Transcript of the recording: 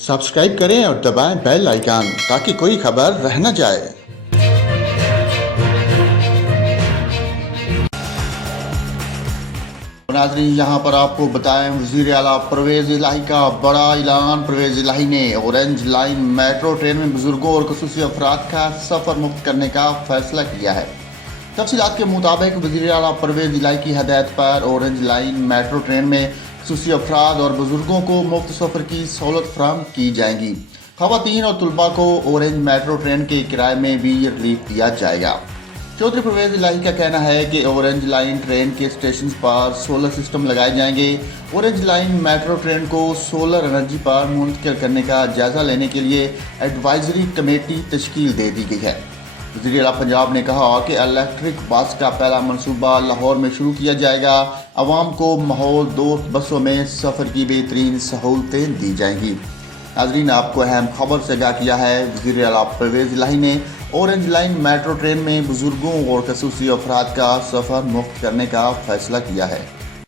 Subscribe करें और दबाएं बेल आइकन ताकि कोई खबर रह न जाए। नाज़रीन, यहाँ पर आपको बताएं, वज़ीर आला परवेज़ इलाही का बड़ा ऐलान। परवेज़ इलाही ने ऑरेंज लाइन मेट्रो ट्रेन में बुजुर्गों और खसूसी अफराद का सफ़र मुफ्त करने का फैसला किया है। तफसीलात के मुताबिक वज़ीर आला परवेज़ इलाही की हदायत पर ऑरेंज लाइन मेट्रो ट्रेन में खसूसी अफराद और बुजुर्गों को मुफ्त सफ़र की सहूलत फराहम की जाएंगी। ख़वातीन और तलबा को ऑरेंज मेट्रो ट्रेन के किराए में भी रिलीफ दिया जाएगा। चौधरी परवेज़ इलाही का कहना है कि ऑरेंज लाइन ट्रेन के स्टेशन पर सोलर सिस्टम लगाए जाएंगे। ऑरेंज लाइन मेट्रो ट्रेन को सोलर एनर्जी पर मुंतकिल करने का जायज़ा लेने के लिए एडवाइजरी कमेटी तश्कील दे दी गई है। वज़ीर आला पंजाब ने कहा कि इलेक्ट्रिक बस का पहला मनसूबा लाहौर में शुरू किया जाएगा। आवाम को माहौल दोस्त बसों में सफ़र की बेहतरीन सहूलतें दी जाएंगी। नाज़रीन, आपको अहम खबर से आगाह किया है, वज़ीर आला परवेज़ इलाही ने ऑरेंज लाइन मेट्रो ट्रेन में बुजुर्गों और खसूसी अफराद का सफ़र मुफ्त करने का फैसला किया है।